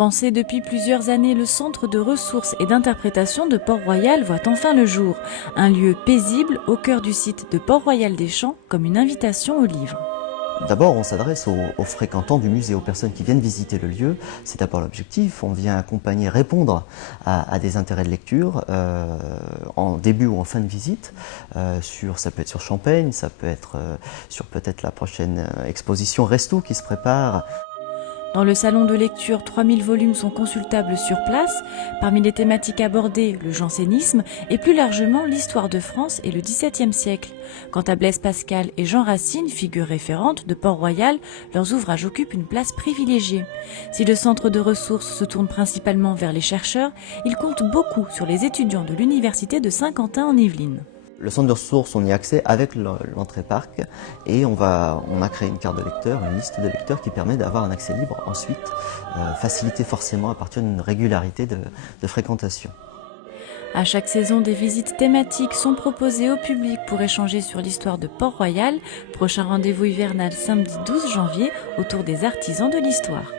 Pensé depuis plusieurs années, le centre de ressources et d'interprétation de Port-Royal voit enfin le jour. Un lieu paisible au cœur du site de Port-Royal-des-Champs, comme une invitation au livre. D'abord, on s'adresse aux fréquentants du musée, aux personnes qui viennent visiter le lieu. C'est d'abord l'objectif. On vient accompagner, répondre à des intérêts de lecture en début ou en fin de visite. Ça peut être sur Champaigne, ça peut être sur peut-être la prochaine exposition Resto qui se prépare. Dans le salon de lecture, 3000 volumes sont consultables sur place. Parmi les thématiques abordées, le jansénisme et plus largement l'histoire de France et le XVIIe siècle. Quant à Blaise Pascal et Jean Racine, figures référentes de Port-Royal, leurs ouvrages occupent une place privilégiée. Si le centre de ressources se tourne principalement vers les chercheurs, il compte beaucoup sur les étudiants de l'université de Saint-Quentin en Yvelines. Le centre de ressources, on y a accès avec l'entrée parc et on a créé une carte de lecteur, une liste de lecteurs qui permet d'avoir un accès libre ensuite, facilité forcément à partir d'une régularité de fréquentation. À chaque saison, des visites thématiques sont proposées au public pour échanger sur l'histoire de Port-Royal. Prochain rendez-vous hivernal samedi 12 janvier autour des artisans de l'histoire.